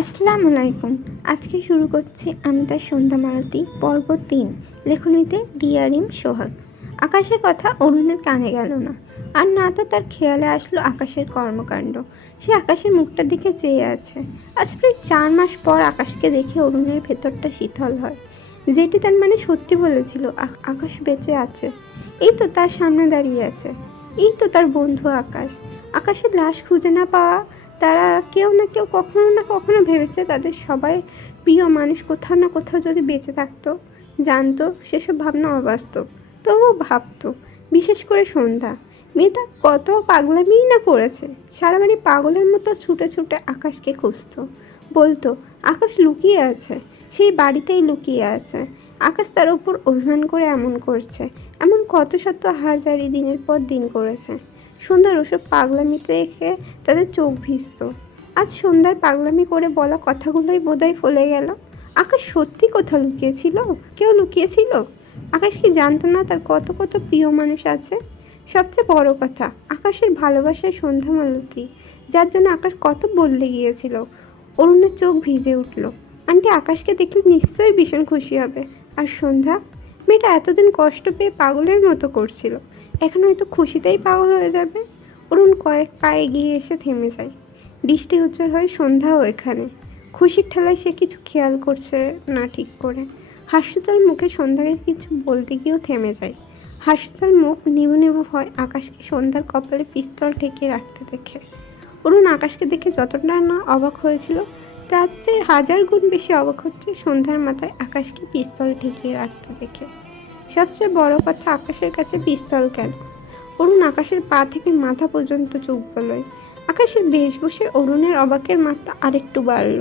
আসসালামু আলাইকুম। আজকে শুরু করছি আমি তার সন্ধ্যা মালতী পর্ব ৩। লেখনীতে ডিয়ারিম সোহাগ। আকাশের কথা অরুণের কানে গেল না, আর না তো তার খেয়ালে আসলো আকাশের কর্মকাণ্ড। সে আকাশের মুখটার দিকে চেয়ে আছে। আজ প্রায় ৪ মাস পর আকাশকে দেখে অরুণের ভেতরটা শীতল হয়। যেটি তার মানে সত্যি বলেছিল, আকাশ বেঁচে আছে। এই তো তার সামনে দাঁড়িয়ে আছে, এই তো তার বন্ধু আকাশ। আকাশের লাশ খুঁজে না পাওয়া তারা কেউ না কেউ কখনো না কখনো ভেবেছে তাদের সবাই প্রিয় মানুষ কোথাও না কোথাও যদি বেঁচে থাকতো। জানতো সেসব ভাবনা অবাস্তব, তবুও ভাবতো। বিশেষ করে সন্ধ্যা, মেয়েটা কত পাগলামিই না করেছে। সারা বাড়ি পাগলের মতো ছুটে ছুটে আকাশকে খুঁজতো। বলতো আকাশ লুকিয়ে আছে, সেই বাড়িতেই লুকিয়ে আছে। আকাশ তার উপর অভিমান করে এমন করছে, এমন কত শত হাজারি দিনের পর দিন করেছে। সন্ধ্যার ওসব পাগলামিতে দেখে তাদের চোখ ভিজত। আজ সন্ধ্যার পাগলামি করে বলা কথাগুলোই বোধহয় ফলে গেল। আকাশ সত্যি কোথাও লুকিয়েছিল? কেউ লুকিয়েছিল? আকাশ কি জানতো না তার কত কত প্রিয় মানুষ আছে? সবচেয়ে বড় কথা, আকাশের ভালোবাসায় সন্ধ্যা মালতী, যার জন্য আকাশ কত বদলে গিয়েছিল। অরুণের চোখ ভিজে উঠল। আন্টি আকাশকে দেখলে নিশ্চয়ই ভীষণ খুশি হবে। আর সন্ধ্যা, মেয়েটা এতদিন কষ্ট পেয়ে পাগলের মতো করছিল, এখন হয়তো খুশিতেই পাগল হয়ে যাবে। অরুণ কয়েক পা এগিয়ে এসে থেমে যায়। দৃষ্টি উজ্জ্বল হয় সন্ধ্যাও এখানে। খুশির ঠেলায় সে কিছু খেয়াল করছে না ঠিক করে। হাস্যতাল মুখে সন্ধ্যাকে কিছু বলতে গিয়েও থেমে যায়। হাস্যতাল মুখ নিবু নিবু হয় আকাশকে সন্ধ্যার কপালে পিস্তল ঠেকিয়ে রাখতে দেখে। অরুণ আকাশকে দেখে যতটা না অবাক হয়েছিল, তার চেয়ে 1000 গুণ বেশি অবাক হচ্ছে সন্ধ্যার মাথায় আকাশকে পিস্তল ঠেকিয়ে রাখতে দেখে। সবচেয়ে বড় কথা, আকাশের কাছে পিস্তল কেন? অরুণ আকাশের পা থেকে মাথা পর্যন্ত চোখ বলয়। আকাশের বেশভূষে অরুণের অবাকের মাত্রা আরেকটু বাড়ল।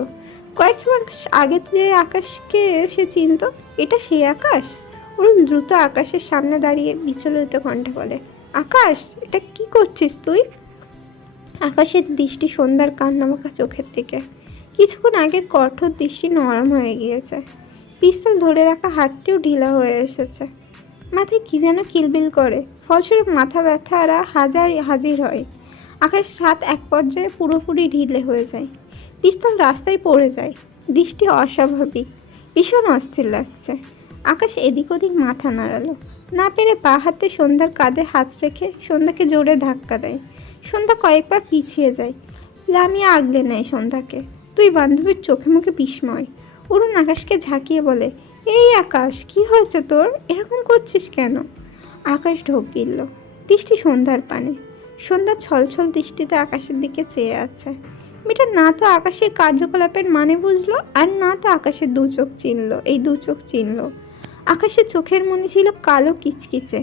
কয়েক মাস আগে যে আকাশকে সে চিনত, এটা সেই আকাশ? অরুণ দ্রুত আকাশের সামনে দাঁড়িয়ে বিচলিত কণ্ঠে বলে, আকাশ, এটা কি করছিস তুই? আকাশের দৃষ্টি সন্ধ্যার কান্নামাখা চোখের দিকে। কিছুক্ষণ আগের কঠোর দৃষ্টি নরম হয়ে গিয়েছে। পিস্তল ধরে রাখা হাতটিও ঢিলা হয়ে এসেছে। মাথায় কি যেন কিলবিল করে, ফলস্বরূপ মাথা ব্যথারা হাজির হয়। আকাশের হাত এক পর্যায়ে পুরোপুরি ঢিলে হয়ে যায়। পিস্তল রাস্তায় পড়ে যায়। দৃষ্টি অস্বাভাবিক, ভীষণ অস্থির লাগছে। আকাশ এদিক ওদিক মাথা নাড়ালো। না পেরে পা হাতে সন্ধ্যার কাঁধে হাত রেখে সন্ধ্যাকে জোরে ধাক্কা দেয়। সন্ধ্যা কয়েক পা পিছিয়ে যায়। লামিয়া আগলে নেয় সন্ধ্যাকে। তুই বান্ধবীর চোখে মুখে বিস্ময়। অরুণ আকাশকে ঝাঁকিয়ে বলে, এই আকাশ, কি হয়েছে তোর? এরকম করছিস কেন? আকাশ ঢোক গিলল। দৃষ্টি সন্ধ্যার পানে। সন্ধ্যা ছলছল দৃষ্টিতে আকাশের দিকে চেয়ে আছে। মেয়েটা না তো আকাশের কার্যকলাপের মানে বুঝলো, আর না তো আকাশের দু চোখ চিনল। আকাশের চোখের মনি ছিল কালো কিচকিচে,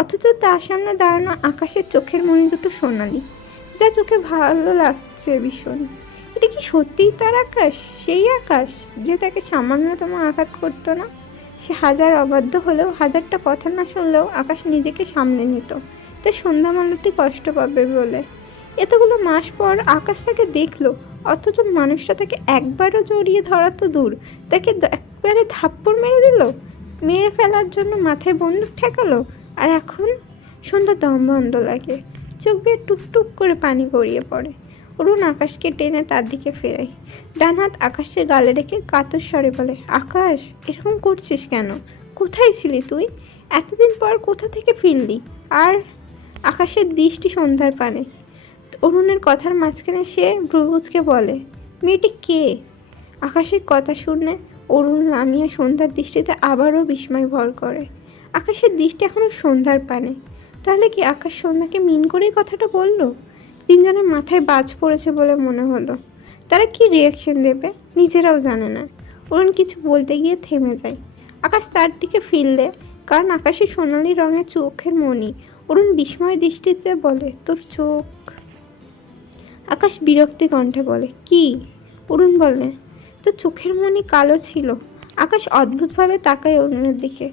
অথচ তার সামনে দাঁড়ানো আকাশের চোখের মনি দুটো সোনালি, যা চোখে ভালো লাগছে ভীষণ। এটা কি সত্যিই তার আকাশ? সেই আকাশ যে তাকে সামান্যতম আঘাত করতো না? সে হাজার অবাধ্য হলেও, হাজারটা কথা না শুনলেও আকাশ নিজেকে সামলে নিত। তাই সন্ধ্যা মালতী কষ্ট পাবে বলে। এতগুলো মাস পর আকাশ তাকে দেখলো, অথচ মানুষটা তাকে একবারও জড়িয়ে ধরা তো দূর, তাকে একবারে থাপ্পড় মেরে দিল, মেরে ফেলার জন্য মাথায় বন্দুক ঠেকালো। আর এখন সন্ধ্যা দম বন্ধ লাগে, চোখ বেয়ে টুকটুক করে পানি গড়িয়ে পড়ে। অরুণ আকাশকে টেনে তার দিকে ফেরায়। ডান হাত আকাশের গালে রেখে কাতর স্বরে বলে, আকাশ, এরকম করছিস কেন? কোথায় ছিলি তুই? এতদিন পর কোথা থেকে ফিরলি? আর আকাশের দৃষ্টি সন্ধ্যার পানে। অরুণের কথার মাঝখানে সে ভ্রুকুচকে বলে, মেয়েটি কে? আকাশের কথা শুনে অরুণ লামিয়া সন্ধ্যার দৃষ্টিতে আবারও বিস্ময় ভর করে। আকাশের দৃষ্টি এখনো সন্ধ্যার পানে। তাহলে কি আকাশ সন্ধ্যাকে মিন করেই কথাটা বলল? তিনজনের মাথায় বাজ পড়েছে বলে মনে হলো। তারা কি রিয়াকশন দেবে নিজেরাও জানে না। অরুণ কিছু বলতে গিয়ে থেমে যায়। আকাশ তার দিকে ফিরলে, কারণ আকাশের সোনালি রঙের চোখের মণি। অরুণ বিস্ময় দৃষ্টিতে বলে, তোর চোখ? আকাশ বিরক্তি কণ্ঠে বলে, কি? অরুণ বলে, তোর চোখের মণি কালো ছিল। আকাশ অদ্ভুতভাবে তাকায় অরুণের দিকে,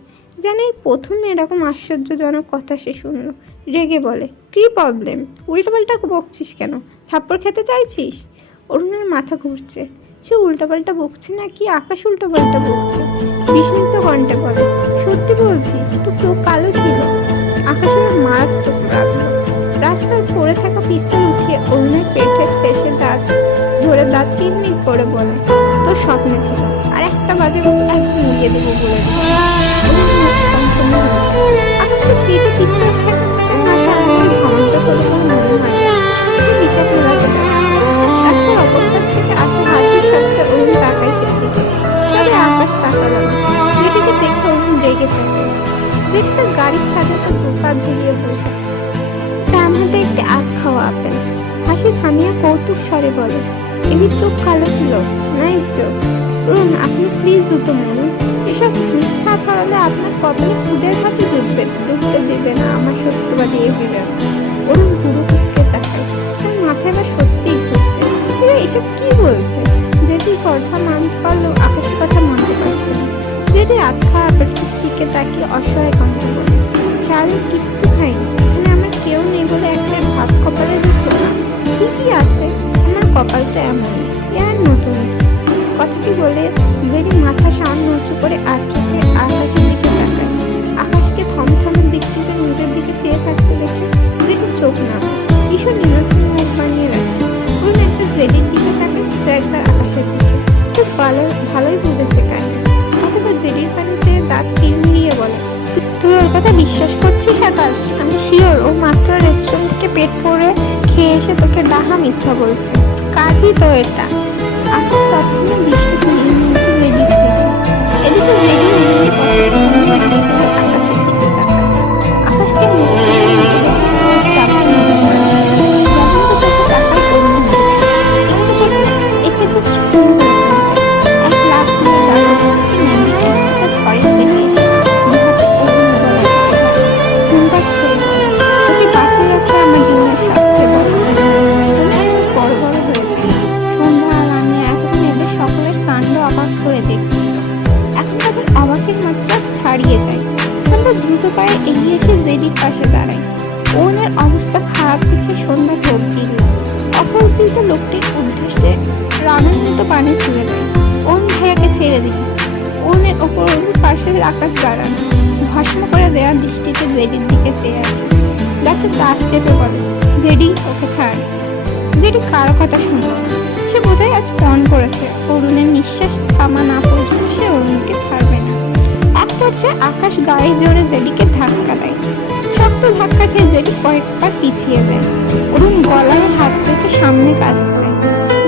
যেন এই প্রথম এরকম আশ্চর্যজনক কথা সে শুনল। রেগে বলে, কি প্রবলেম? উল্টোপাল্টা বকছিস কেন? থাপ্পড় খেতে চাইছিস? অরুণের মাথা ঘুরছে। সে উল্টোপাল্টা বকছে না কি আকাশ উল্টোপাল্টা বকছে? বিস্মিত কণ্ঠে বলে, সত্যি বলছি, তোর চোখ কালো ছিল। আকাশের মারাত্মক লাগলো। রাস্তায় পড়ে থাকা পিস্তল উঠিয়ে অরুণের পেটে ফেসে ধরে দাঁত কিরমির করে বলে, তোর স্বপ্নে ছিল, আর একটা বাজে মতো একদম উড়িয়ে দেবো বলে দিল। আকাশকে পিঠে পিছনে হাসা আমাকে সমান্ত করে কোনো মনে হয় না। সে হিসাব মেলাতে রাস্তার অপর থেকে আসে হাসির শব্দে অরুণ তাকায় সেদিকে। তবে আকাশ তাকালো না। মেয়েটিকে দেখে অরুণ রেগে থাকে। দেখতে গাড়ির ছাদে তো দুপা ঝুলিয়ে বসে, ডান হাতে একটি আখ খাওয়া আপেল। হাসি থামিয়ে কৌতুক স্বরে বলে, এদিক চোখ কালো ছিল, নাইস জোক। অরুণ, আপনি প্লিজ দুটো মনুন। এসব মিথ্যা ছড়ালে আপনার কপালে খুদের সাথে ডুবতে দেবে না আমার সত্যবাদী এভিডেন্স। অরুণ পুরো কুচকে তাকায়, তার মাথায় এবার সত্যিই ঘুরছে। এসব কি বলছে? যেটি কথা মানতে পারলেও আকাশের কথা মানতে পারছে না। যেটি আখ্যা আপেলটির দিকে তাকিয়ে অসহায় কণ্ঠে বলে, সারাদিন কিচ্ছু খাইনি, মানে আমার কেউ নেই বলে একটা ভাত কপালে দিত না। ঠিকই আছে, আমার কপালটা এমন, আর নতুন। কথাটি বলে যেটি মাথা সামনে উঁচু করে আটকে আকাশের দিকে তাকায়। আকাশকে থমথমের দিক থেকে নিজের দিকে চেয়ে থাকতে দেখে যেটি চোখ না ভীষণ ইনোসেন্ট মুখ বানিয়ে রাখে। পুরো একটা জেডির দিকে তাকে তো একবার আকাশের দিকে। খুব ভালোই বুঝেছে কাহিনী। অথবা জেডির পানি চেয়ে দাঁত কিরমিরিয়ে বলে, তুই ওর কথা বিশ্বাস করছিস আকাশ? আমি শিওর ও মাত্র রেস্টুরেন্ট থেকে পেট ভরে খেয়ে এসে তোকে ডাহা মিথ্যা বলছে। কাজই তো এটা। আকাশ তৎক্ষণাৎ দৃষ্টি ফিরিয়ে নিয়েছে জেডির দিকে। এদিকে জেডি আকাশের দিকে তাকায়। আকাশকে মুখ থেকে মুখে দেখে চাপার মতো করেছে। যখন তো চোখে তাকায় অরুণের দিকে। ইচ্ছে করছে একে জাস্ট খুন করে ফেলতে। এক লাখ দিয়ে দাঁড়িয়ে থেকে নেমে একটা ঝড়ে পেটে এসে দুহাতে অরুণ গলায় চেপে ধরে। খুনটা ছেড়ে বলে, তোকে বাঁচিয়ে রাখা আমার জীবনের সবচেয়ে বড়। তুমি আজ বড় বড় হয়েছে। সন্ধ্যা আর আমি এতদিন এদের সকলের কাণ্ড অবাক করে দেখছি। এখন তাদের অবাকের মাত্রা ছাড়িয়ে যায়। সন্ধ্যা দ্রুত পায়ে এগিয়ে এসে জেডির পাশে দাঁড়ায়। ওনের অবস্থা খারাপ দেখে সন্ধ্যা ঢোক দিল। অপরিচিত লোকটির উদ্দেশ্যে রামের মতো পানি ছুঁড়ে দেয়। ওন ভাইয়াকে ছেড়ে দিন। ওনের ওপর ওর পাশে আকাশ দাঁড়ানো, ভস্ম করে দেওয়া দৃষ্টিতে জেডির দিকে চেয়ে আছে। যাতে দাঁত চেপে বলে, জেডি ওকে ছাড়। জেডি কারো কথা শুনল না। সে বোধহয় আজ পণ করেছে অরুণের নিঃশ্বাস থামা না পর্যন্ত সে অরুণকে ছাড়বে না। এক পর্যায়ে আকাশ গায়ে জোরে জেডিকে ধাক্কা দেয়। শক্ত ধাক্কা খেয়ে জেডি কয়েকবার পিছিয়ে যায়। অরুণ গলায় হাত রেখে সামনে কাঁচছে।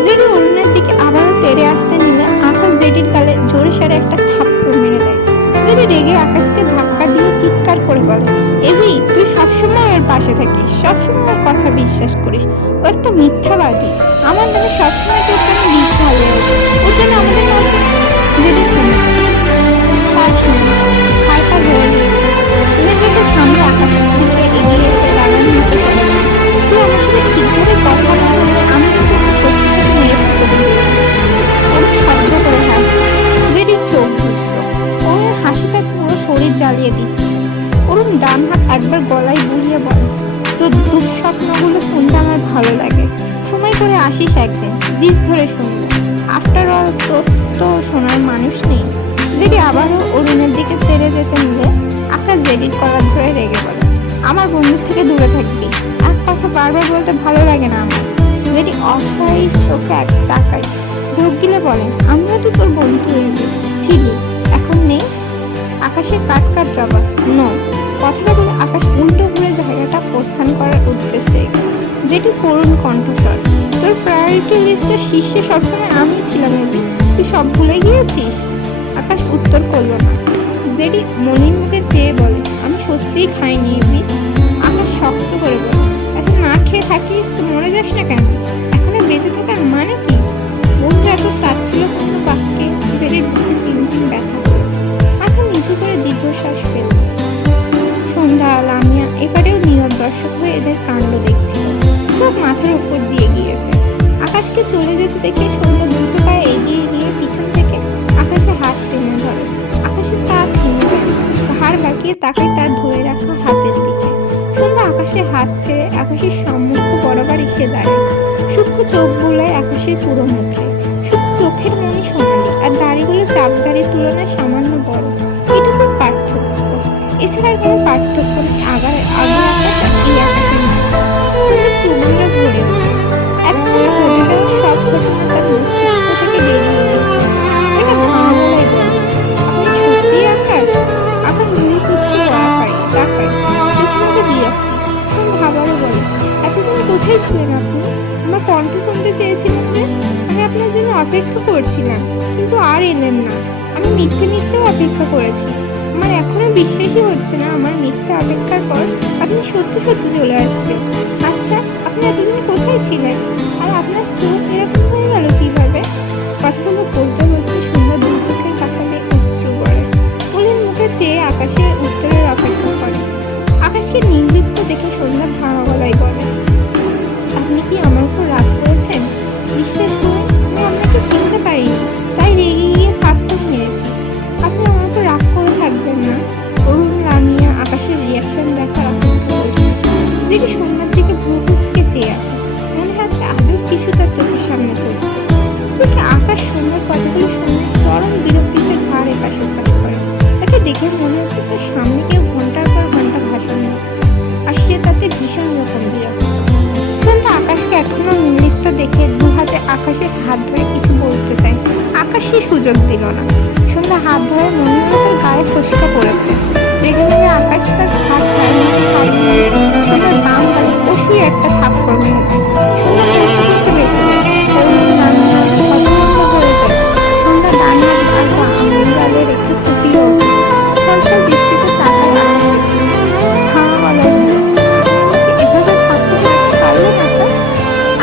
জেডি অরুণের দিকে আবারও তেড়ে আসতে নিলে আকাশ জেডির গালে জোরে সারে একটা থাপ্পড় মেরে দেয়। জেডি রেগে আকাশকে ধাক্কা দিয়ে চিৎকার করে বলে, এভি, তুই সবসময় ওর পাশে থাকিস, সবসময় ওর কথা বিশ্বাস করিস। ও একটা মিথ্যাবাদী। আমার নামে সবসময় তোর জন্য বিষ ঢালে। ওর জন্য আমাদের কাছে জেডি শ্বাস নেই, হালকা ধরে নিয়েছে। নিজেকে সামনে আকাশের দিকে এগিয়ে এসে দাঁড়ানোর মতো করে, তুই আমার সাথে ঠিকভাবে কথা না বললে আমি কিন্তু একটা সত্যি সাথে মেরে ফেলতে দিই। ওর শব্দ করে হাসি। জেডির চোখ বুঝত। ওর হাসি তার পুরো শরীর জ্বালিয়ে দিচ্ছে। অরুণ ডান হাত একবার গলায় বুলিয়ে বলে, তোর দুঃস্বপ্নগুলো শুনতে আমার ভালো লাগে। সময় করে আসিস একদিন, দিস ধরে শুনবো। আফটার অল তোর তো শোনার মানুষ নেই। জেডি আবারও অরুণের দিকে তেড়ে যেতে নিলে আকাশ জেডির কলার ধরে রেগে বলে, আমার বন্ধুর থেকে দূরে থাকবি। এক কথা বারবার বলতে ভালো লাগে না আমার। জেডি অসহায় চোখে এক তাকায়, ঢোক গিলে বলে, আমরা তো তোর বন্ধু ছিলি, এখন নেই। আকাশের কাট কাট জবাব, নো। কথাটা বলে আকাশ উল্টো ঘুরে জায়গাটা প্রস্থান করার উদ্দেশ্যে। যেটি করুণ কণ্ঠস্বর, তোর প্রায়োরিটি লিস্টের শীর্ষে সবসময় আমি ছিলাম, এটি তুই সব ভুলে গিয়েছিস? আকাশ উত্তর করল না। জেডি মনির মুখে চেয়ে বলে, আমি সত্যিই খাইনি এভি। আকাশ শক্ত করে বলে, এত না খেয়ে থাকিস তো মরে যাস না কেন? এখনো বেঁচে থাকার মানে কি? বন্ধু এত তাচ্ছিল্যপূর্ণ বাক্যে জেডির বুকে চিনচিন ব্যথা করে মাথা নিচু করে দীর্ঘশ্বাস ফেলল। সন্ধ্যা লামিয়া এবারেও নীরব দর্শক হয়ে এদের কাণ্ড দেখছিল। সব মাথার উপর দিয়ে গিয়েছে। আকাশকে চলে যেতে দেখে সন্ধ্যা দ্রুত পায়ে এগিয়ে গিয়ে পিছন থেকে আকাশে হাত টেনে ধরে। আকাশের পা থেমে যায়, ঘাড় বাঁকিয়ে তাকায় তার ধরে রাখা হাতের দিকে। সন্ধ্যা আকাশের হাত ছেড়ে আকাশের সম্মুখ বরাবর এসে দাঁড়ায়। সূক্ষ্ম চোখ বোলায় আকাশের পুরো মুখে। চোখের মনি সোনালি, আর দাড়িগুলো চাপ দাড়ির তুলনায় সামান্য বড়। এটুকু পার্থক্য, এছাড়া কোনো পার্থক্য নেই। আগে আকাশ এই আকাশের মধ্যে চোখগুলো ভরে ওঠে। এতক্ষণে ঘটে যাওয়া সব ঘটনা তার চেয়েছিলেন যে? আমি আপনার জন্য অপেক্ষা করছিলাম, কিন্তু আর এলেন না। আমি মিথ্যে মিথ্যেও অপেক্ষা করেছি। আমার এখনো বিশ্বাসই হচ্ছে না আমার মিথ্যে অপেক্ষার পর আপনি সত্যি সত্যি চলে আসবেন। আচ্ছা, আপনি এতদিন কোথায় ছিলেন? আর আপনার চোখ এরকম হয়ে গেল কিভাবে? কথাগুলো বলতে বলতে সুন্দর দুই চোখের তাকালে অশ্রু পড়ে। ফুলের মুখে চেয়ে আকাশের উত্তরের অপেক্ষা করে। আকাশকে নির্লিপ্ত দেখে সন্ধ্যা ভাঙা গলায় বলে, আপনি কি আমার উপর রাগ করেছেন? বিশ্বাস করুন, আমি আপনাকে চিনতে পারিনি, তাই রেগে গিয়ে থাপ্পড় মেরেছি। আপনি আমার উপর রাগ করে থাকবেন না। অরুণ লামিয়া আকাশের রিয়াকশন দেখার অপেক্ষা করছে। দেখি সন্ধ্যার দিকে ভুল কুচকে চেয়ে আছে। মনে হচ্ছে আজও কিছু তার চোখের সামনে পড়ছে। দেখে আকাশ সুন্দর কথাগুলো শুনে চরম বিরক্তিতে ঘাড় এপাশে ওপাশ করে। তাকে দেখে মনে হচ্ছে তার সামনে কেউ ঘন্টার পর ঘন্টা ভাষণ দিচ্ছে, আর সে তাতে ভীষণ রকম বিরক্ত। সন্ধ্যা আকাশকে এখনো নির্লিপ্ত দেখে দু হাতে আকাশের হাত ধরে কিছু বলতে চায়। আকাশ সে সুযোগ দিল না। সন্ধ্যা হাত ধরে মনে হলো তার গায়ে ফসকা পড়েছে। রেগে মেগে আকাশ তার হাত ছাড়িয়ে সন্ধ্যার বাম গালে কষিয়ে একটা থাপ্পড় মেরে দেয়। সন্ধ্যা চোখ করতে বেঁচে যায়। অরুণ নামিয়া হতভম্ব হয়ে যায়। সন্ধ্যা ডান হাত আর বাম গালে রেখে ফুপিয়ে ওঠে। ছলছল দৃষ্টিতে তাকায় আকাশের দিকে। ভাঙা গলায় বলে, এভাবে থাকতে পারতে পারলো না আকাশ?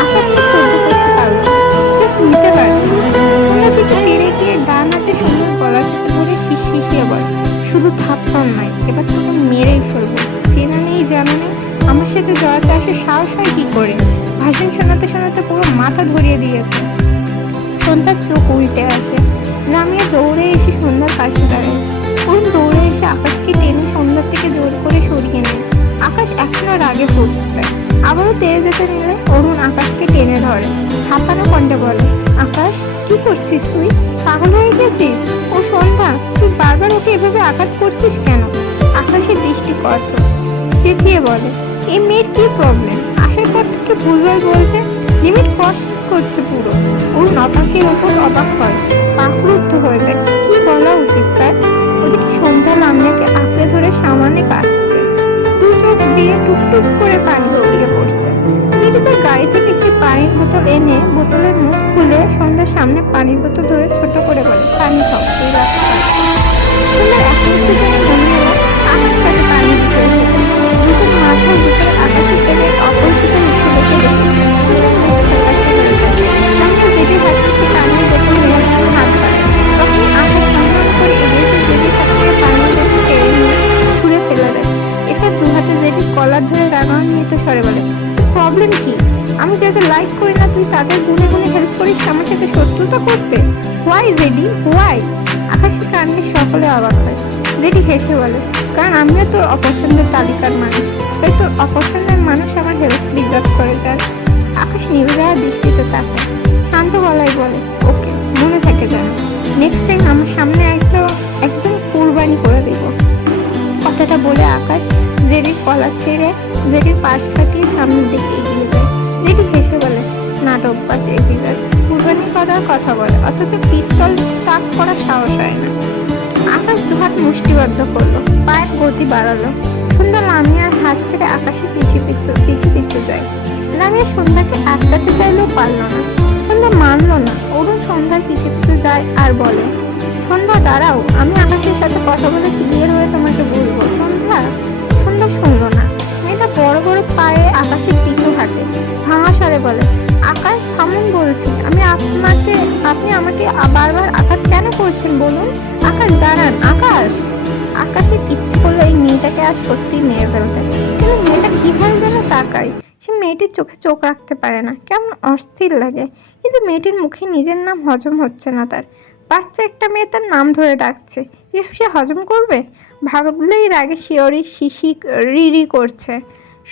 আকাশকে সহ্য করতে পারলো না, জাস্ট নিতে পারছে না। সন্ধ্যা থেকে তেড়ে গিয়ে ডান হাতে সুন্দর গলা চেপে ধরে ফিসফিসিয়ে বলে, শুধু থাপ্পড় নয়, এবার তোকে মেরেই ফেলবো। চেনা নেই জানা নেই, আমার সাথে জড়াতে আসে সাহস হয় কি করে? ভাষণ শোনাতে শোনাতে পুরো মাথা ধরিয়ে দিয়েছে। সন্ধ্যার চোখ উল্টে আসে। নামিয়ে দৌড়ে এসে সন্ধ্যার পাশে দাঁড়ায়। অরুণ দৌড়ে এসে আকাশকে টেনে সন্ধ্যার থেকে জোর করে সরিয়ে নেয়। আকাশ এখনো রাগে ফুটছে। আবারও তেড়ে যেতে নিলে অরুণ আকাশকে টেনে ধরে। হাঁপানো কণ্ঠে বলে, আকাশ, কি করছিস তুই? পাগল হয়ে গেছিস? ও সন্ধ্যা, তুই বারবার ওকে এভাবে আঘাত করছিস কেন? আকাশের দৃষ্টি কত চেঁচিয়ে বলে, এই মেয়ের কি প্রবলেম? আসার পর থেকে ভুলভাল বলছে, লিমিট ক্রস করছে পুরো। ওর অবাকের ওপর অবাক হয়, পাকরুদ্ধ হয়ে যায়। কি বলা উচিত তার? ওদিকে সন্ধ্যা লামিয়াকে আঁকড়ে ধরে সামনে কাশছে। দু চোখ দিয়ে টুকটুক করে পানি গড়িয়ে পড়ছে। যেটি তার গাড়ি থেকে একটি পানির বোতল এনে বোতলের মুখ খুলে সন্ধ্যার সামনে পানির বোতল ধরে ছোট করে বলে, পানি খাও, তুই রাখতে পারবি। সন্ধ্যার এক মুহূর্ত যেন মনে হলো আকাশ তাকে পানি দিতে এসেছে। দুটোর মাথার ভিতরে আকাশের থেকে অপরিচিত ছেলেকে দেখে সন্ধ্যার মুখ ফ্যাকাশে হয়ে যায়। লামিয়া জেডির হাত থেকে পানির বোতল নেওয়ার জন্য হাত বাড়ায়। তখন আকাশ সম্মান করে এগিয়ে এসে জেডির হাত থেকে পানির বোতল কেড়ে নিয়ে ছুঁড়ে ফেলে দেয়। এরপর দু হাতে জেডির কলার ধরে রাগান্বিত স্বরে বলে, প্রবলেম কি? আমি যাদের লাইক করি না তুই তাদের গুনে গুনে হেল্প করিস আমার সাথে শত্রুতা করতে? Why JD, why? আকাশের কাণ্ডে সকলে অবাক হয়। জেডি হেসে বলে, কারণ আমিও তোর অপছন্দের তালিকার মানুষ, তাই তোর অপছন্দের মানুষ আমার হেল্প ডিজার্ভ করে যায়। আকাশ নির্জারা দৃষ্টিতে তাকায়, শান্ত গলায় বলে, ওকে, মনে থাকে যেন। নেক্সট টাইম আমার সামনে একদম কুরবানি করে দেব। কথাটা বলে আকাশ জেডির কলার ছেড়ে জেডির পাশ কাটিয়ে সামনের দিকে এগিয়ে যায়। জেডি হেসে বলে, নাটকবাজ এগিয়ে কুরবানি করার কথা বলে, অথচ পিস্তল তাক করার সাহস হয় না। আকাশ দুহাত মুষ্টিবদ্ধ করলো, পায়ের গতি বাড়ালো। সন্ধ্যা লামিয়ার হাত ছেড়ে আকাশে পিছু পিছু যায়। লামিয়া সন্ধ্যাকে আটকাতে চাইলেও পারল না। সন্ধ্যা মানল না। অরুণ সন্ধ্যার পিছু পিছু যায় আর বলে, সন্ধ্যা দাঁড়াও, আমি আকাশের সাথে কথা বলে ক্লিয়ার হয়ে তোমাকে বলবো। সন্ধ্যা সন্ধ্যা শুনলো না। মেয়েটা বড় বড় পায়ে আকাশের পিছু হাঁটে, ভাঙা স্বরে বলে, আকাশ থামুন বলছি, আপনি আমাকে বারবার আঘাত কেন করছেন বলুন? আকাশ দাঁড়ান, আকাশ। আকাশের ইচ্ছে করলো এই মেয়েটাকে আজ সত্যি মেরে ফেলতে, কিন্তু মেয়েটা কিভাবে যেন তাকায়। সে মেয়েটির চোখে চোখ রাখতে পারে না, কেমন অস্থির লাগে। কিন্তু মেয়েটির মুখে নিজের নাম হজম হচ্ছে না তার। বাচ্চা একটা মেয়ে তার নাম ধরে ডাকছে, এসব সে হজম করবে? ভাবলেই রাগে শিয়রি শিশি রিরি করছে।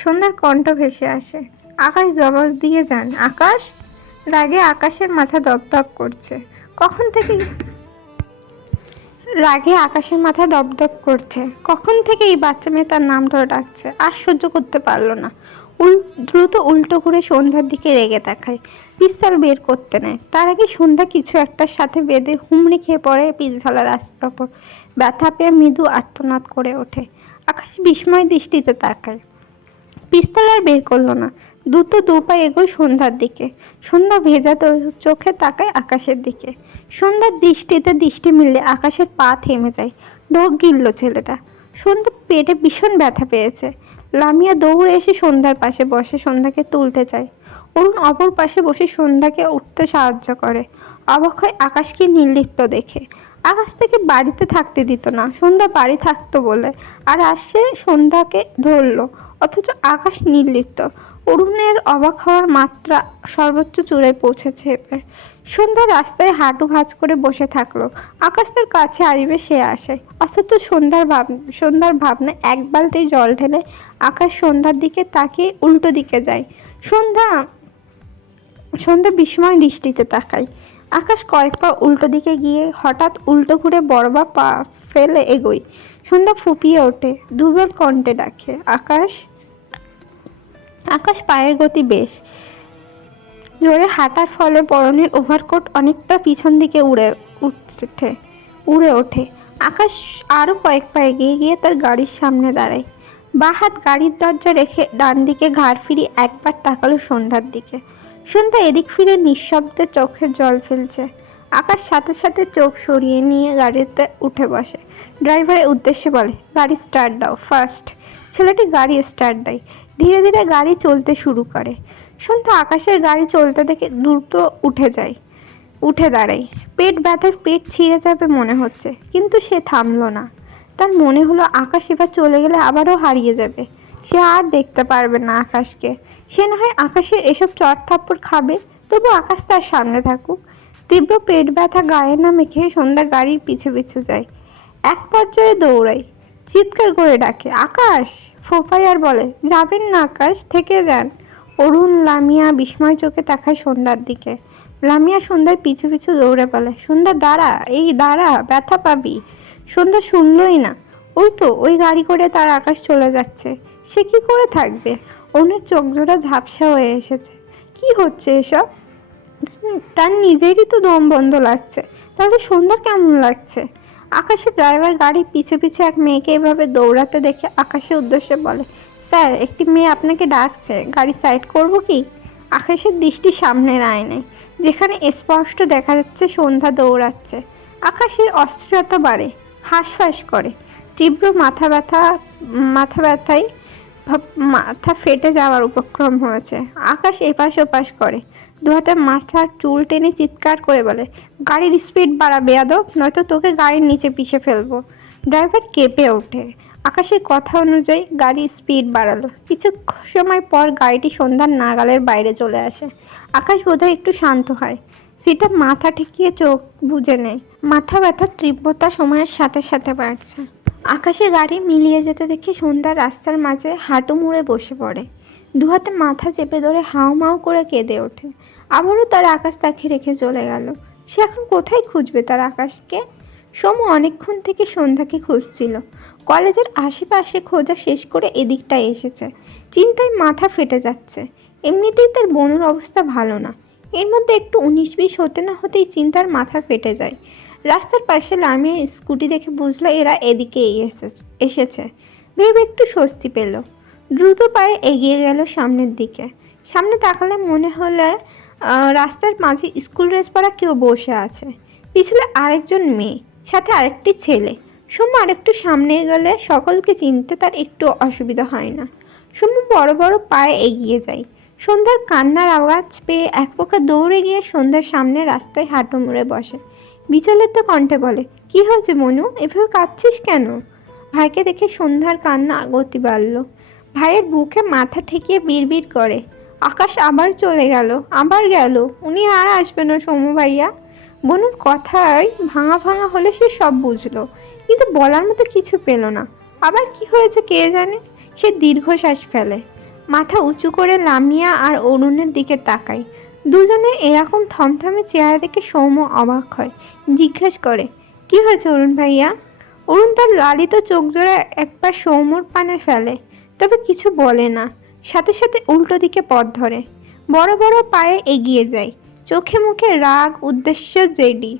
সন্ধ্যার কণ্ঠ ভেসে আসে। আকাশ জবাব দিয়ে যান। আকাশ? রাগে আকাশের মাথা দপদপ করছে। কখন থেকে এই বাচ্চা মেয়ে তার নাম ধরে ডাকছে? আর সহ্য করতে পারলো না। দ্রুত উল্টো ঘুরে সন্ধ্যার দিকে রেগে তাকায়। পিস্তল বের করতে নেয়। তার আগে সন্ধ্যা কিছু একটার সাথে বেঁধে হুমড়ি খেয়ে পড়ে পিছলা রাস্তার ওপর। ব্যথা পেয়ে মৃদু আর্তনাদ করে ওঠে। আকাশ বিস্ময় দৃষ্টিতে তাকায়। পিস্তল আর বের করলো না। দ্রুত দু পা এগোয় সন্ধ্যার দিকে। সন্ধ্যা ভেজা চোখে তাকায় আকাশের দিকে। সন্ধ্যার দৃষ্টিতে দৃষ্টি মিললে আকাশের পা থেমে যায়। ঢোক গিলল ছেলেটা। সন্ধ্যা পেটে ভীষণ ব্যথা পেয়েছে। লামিয়া দৌড়ে এসে সন্ধ্যার পাশে বসে সন্ধ্যাকে তুলতে চায়। অরুণ অপর পাশে বসে সন্ধ্যাকে উঠতে সাহায্য করে। অবাক হয় আকাশকে নির্লিপ্ত দেখে। আকাশ থেকে বাড়িতে থাকতে দিত না, সন্ধ্যা বাড়ি থাকতো বলে, আর আসে সন্ধ্যাকে ধরলো, অথচ আকাশ নির্লিপ্ত। অরুণের অবাক হওয়ার মাত্রা সর্বোচ্চ চূড়ায় পৌঁছেছে এবার। সন্ধ্যা রাস্তায় হাঁটু ভাঁজ করে বসে থাকলো। আকাশ তার কাছে আসবে সে আসে, অথচ সন্ধ্যার ভাবনা এক বালতি জল ঢেলে আকাশ সন্ধ্যার দিকে তাকিয়ে উল্টো দিকে যায়। সন্ধ্যা বিস্ময় দৃষ্টিতে তাকায়। আকাশ কয়েক পা উল্টো দিকে গিয়ে হঠাৎ উল্টো ঘুরে বড়বা পা ফেলে এগোয়। সন্ধ্যা ফুপিয়ে ওঠে, দুর্বল কণ্ঠে ডাকে, আকাশ। আকাশ পায়ের গতি বেশ জোরে হাঁটার ফলে পরনের ওভারকোট অনেকটা পিছন দিকে উড়ে ওঠে। আকাশ আরো কয়েক পা এগিয়ে গিয়ে তার গাড়ির সামনে দাঁড়ায়। বাঁ হাত গাড়ির দরজা রেখে ডান দিকে ঘাড় ফিরিয়ে একবার তাকালো সন্ধ্যার দিকে। সন্ধ্যা এদিক ফিরে নিঃশব্দে চোখে জল ফেলছে। আকাশ সাথে সাথে চোখ সরিয়ে নিয়ে গাড়িতে উঠে বসে। ড্রাইভারের উদ্দেশ্যে বলে, গাড়ি স্টার্ট দাও ফার্স্ট। ছেলেটি গাড়ি স্টার্ট দেয়। ধীরে ধীরে গাড়ি চলতে শুরু করে। সন্ধ্যা আকাশের গাড়ি চলতে দেখে দ্রুত উঠে দাঁড়ায়। পেট ব্যথায় পেট ছিঁড়ে যাবে মনে হচ্ছে, কিন্তু সে থামলো না। তার মনে হলো আকাশ এবার চলে গেলে আবারও হারিয়ে যাবে। সে আর দেখতে পারবে না আকাশকে। সে না হয় আকাশের এসব চট থাপ্পড় খাবে, তবু আকাশ তার সামনে থাকুক। তীব্র পেট ব্যথা গায়ে না মেখে সন্ধ্যা গাড়ির পিছু পিছু যায়। এক পর্যায়ে দৌড়ায়, চিৎকার করে ডাকে, আকাশ। ফোফাই আর বলে, যাবেন না আকাশ, থেকে যান। অরুণ লামিয়া বিস্ময় চোখে তাকায় সন্ধ্যার দিকে। লামিয়া সন্ধ্যার পিছু পিছু দৌড়ে বলে, সন্ধ্যা দাঁড়া, এই দাঁড়া, ব্যথা পাবি। সন্ধ্যা শুনলই না। ওই তো ওই গাড়ি করে তার আকাশ চলে যাচ্ছে। সে কি করে থাকবে? অরুণের চোখ জোড়া ঝাপসা হয়ে এসেছে। কি হচ্ছে এসব? তার নিজেরই তো দম বন্ধ লাগছে, তাহলে সন্ধ্যার কেমন লাগছে? আকাশের ড্রাইভার গাড়ির পিছু পিছু এক মেয়েকে এভাবে দৌড়াতে দেখে আকাশের উদ্দেশ্যে বলে, স্যার, একটি মেয়ে আপনাকে ডাকছে, গাড়ি সাইড করব কি? আকাশের দৃষ্টি সামনের আয়নায়, যেখানে স্পষ্ট দেখা যাচ্ছে সন্ধ্যা দৌড়াচ্ছে। আকাশের অস্থিরতা বাড়ে, হাঁসফাঁস করে। তীব্র মাথা ব্যথায় মাথা ফেটে যাওয়ার উপক্রম হয়েছে। আকাশ এপাশ ওপাশ করে, দু হাতে মাথার চুল টেনে চিৎকার করে বলে, গাড়ির স্পিড বাড়া বেয়াদব, নয়তো তোকে গাড়ির নিচে পিষে ফেলবো। ড্রাইভার কেঁপে ওঠে। আকাশের কথা অনুযায়ী গাড়ি স্পিড বাড়ালো। কিছু সময় পর গাড়িটি সন্ধ্যার নাগালের বাইরে চলে আসে। আকাশ বোধহয় একটু শান্ত হয়। সিটে মাথা ঠেকিয়ে চোখ বুজে নেয়। মাথা ব্যথার তীব্রতা সময়ের সাথে সাথে বাড়ছে। আকাশে গাড়ি মিলিয়ে যেতে দেখে সন্ধ্যা রাস্তার মাঝে হাঁটু মুড়ে বসে পড়ে। দু হাতে মাথা চেপে ধরে হাউমাউ করে কেঁদে ওঠে। আবারও তার আকাশ তাকে রেখে চলে গেল। সে এখন কোথায় খুঁজবে তার আকাশকে? সমু অনেকক্ষণ থেকে সন্ধ্যাকে খুঁজছিল। কলেজের আশেপাশে খোঁজা শেষ করে এদিকটায় এসেছে। চিন্তায় মাথা ফেটে যাচ্ছে। এমনিতেই তার বোনের অবস্থা ভালো না, এর মধ্যে একটু 19-20 হতে না হতেই চিন্তার মাথা ফেটে যায়। রাস্তার পাশে লামিয়ার স্কুটি দেখে বুঝলো এরা এদিকেই এসেছে। ভেবে একটু স্বস্তি পেল। দ্রুত পায়ে এগিয়ে গেল সামনের দিকে। সামনে তাকালে মনে হলে রাস্তার মাঝে স্কুল ড্রেস পরা কেউ বসে আছে। পিছনে আরেকজন মেয়ে, সাথে আরেকটি ছেলে। সোমু আরেকটু সামনে গেলে সকলকে চিনতে তার একটু অসুবিধা হয় না। সোমু বড় বড় পায়ে এগিয়ে যায়। সন্ধ্যার কান্নার আওয়াজ পেয়ে এক প্রকার দৌড়ে গিয়ে সন্ধ্যার সামনে রাস্তায় হাঁটু মুড়ে বসে। বিচলিত কণ্ঠে বলে, কি হয়েছে মনু, এভাবে কাঁদছিস কেন? ভাইকে দেখে সন্ধ্যার কান্না গতি বাড়ল। ভাইয়ের বুকে মাথা ঠেকিয়ে বিড়বিড় করে, আকাশ আবার চলে গেল, আবার গেল, উনি আর আসবে না সমু ভাইয়া। বোনের কথায় ভাঙা ভাঙা হলে সে সব বুঝলো, কিন্তু বলার মতো কিছু পেল না। আবার কি হয়েছে কে জানে। সে দীর্ঘশ্বাস ফেলে। মাথা উঁচু করে লামিয়া আর অরুণের দিকে তাকায়। দুজনে এরকম থমথমে চেহারা দেখে সৌম্য অবাক হয়। জিজ্ঞেস করে, কি হয়েছে অরুণ ভাইয়া? অরুণ তার লালিত চোখ জোড়া একবার সৌম্যর পানে ফেলে, তবে কিছু বলে না। সাথে সাথে উল্টো দিকে পথ ধরে, বড় বড় পায়ে এগিয়ে যায়। চোখে মুখে রাগ, উদ্দেশ্য জেডি।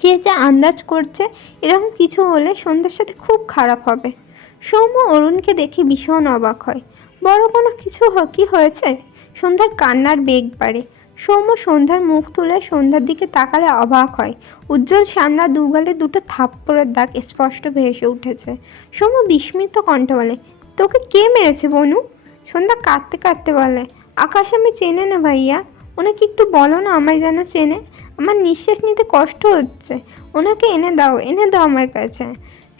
যে যা আন্দাজ করছে এরকম কিছু হলে সন্ধ্যার সাথে খুব খারাপ হবে। সৌম্য অরুণকে দেখে ভীষণ অবাক হয়। বড় কোনো কিছু কি হয়েছে? সন্ধ্যার কান্নার বেগ বাড়ে। সৌম্য সন্ধ্যার মুখ তুলে সন্ধ্যার দিকে তাকালে অবাক হয়। উজ্জ্বল শ্যামলা দুগালে দুটো থাপ্পড়ের দাগ স্পষ্ট ভেসে উঠেছে। সৌম্য বিস্মিত কণ্ঠে বলে, তোকে কে মেরেছে বনু? সন্ধ্যা কাঁদতে কাঁদতে বলে, আকাশ আমি চেনে না ভাইয়া, ওনাকে একটু বলো না আমায় যেন চেনে। আমার নিঃশ্বাস নিতে কষ্ট হচ্ছে, ওনাকে এনে দাও আমার কাছে।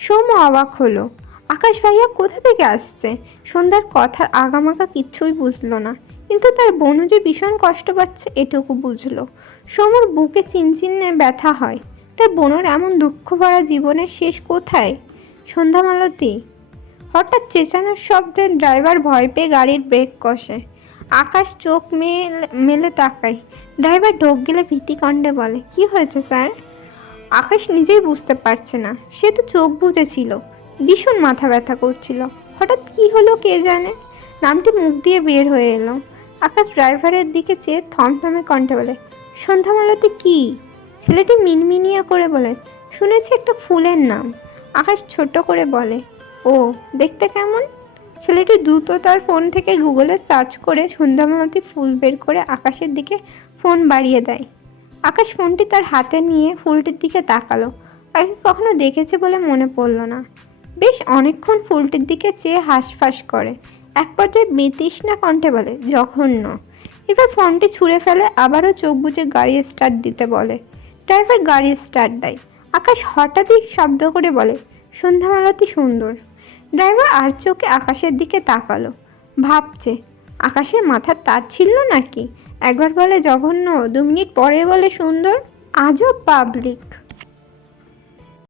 সৌম্য অবাক হলো, আকাশ ভাইয়া কোথা থেকে আসছে? সন্ধ্যার কথার আগামাগা কিচ্ছুই বুঝলো না, কিন্তু তার বনু যে ভীষণ কষ্ট পাচ্ছে এটুকু বুঝলো। সৌম্যর বুকে চিনচিনে ব্যথা হয়। তার বনুর এমন দুঃখ ভরা জীবনের শেষ কোথায়? সন্ধ্যা মালতী। হঠাৎ চেঁচানোর শব্দে ড্রাইভার ভয় পেয়ে গাড়ির ব্রেক কষে। আকাশ চোখ মেলে তাকায়। ড্রাইভার ঢোক গেলে ভীতিকণ্ঠে বলে, কি হয়েছে স্যার? আকাশ নিজেই বুঝতে পারছে না, সে তো চোখ বুজেছিল, ভীষণ মাথা ব্যথা করছিল। হঠাৎ কি হলো কে জানে, নামটি মুখ দিয়ে বের হয়ে এলো। আকাশ ড্রাইভারের দিকে চেয়ে থমথমে কণ্ঠে বলে, সন্ধ্যামালতী কি? ছেলেটি মিনমিনিয়ে করে বলে, শুনেছি একটা ফুলের নাম। আকাশ ছোট করে বলে, ও দেখতে কেমন? ছেলেটি দ্রুত তার ফোন থেকে গুগলে সার্চ করে সন্ধ্যামালতী ফুল বের করে আকাশের দিকে ফোন বাড়িয়ে দেয়। আকাশ ফোনটি তার হাতে নিয়ে ফুলটির দিকে তাকালো। আগে কখনো দেখেছে বলে মনে পড়ল না। বেশ অনেকক্ষণ ফুলটির দিকে চেয়ে হাঁসফাঁস করে। এক পর্যায়ে বিতৃষ্ণা কণ্ঠে বলে, জঘন্য। এরপর ফোনটি ছুঁড়ে ফেলে, আবারও চোখ বুজে গাড়ি স্টার্ট দিতে বলে। ড্রাইভার গাড়ি স্টার্ট দেয়। আকাশ হঠাৎই শব্দ করে বলে, সন্ধ্যামালতী সুন্দর। ড্রাইভার আর চোখে আকাশের দিকে তাকালো, ভাবছে আকাশের মাথার তার ছিল নাকি? একবার বলে জঘন্য, 2 মিনিট পরে বলে সুন্দর। আজব পাবলিক।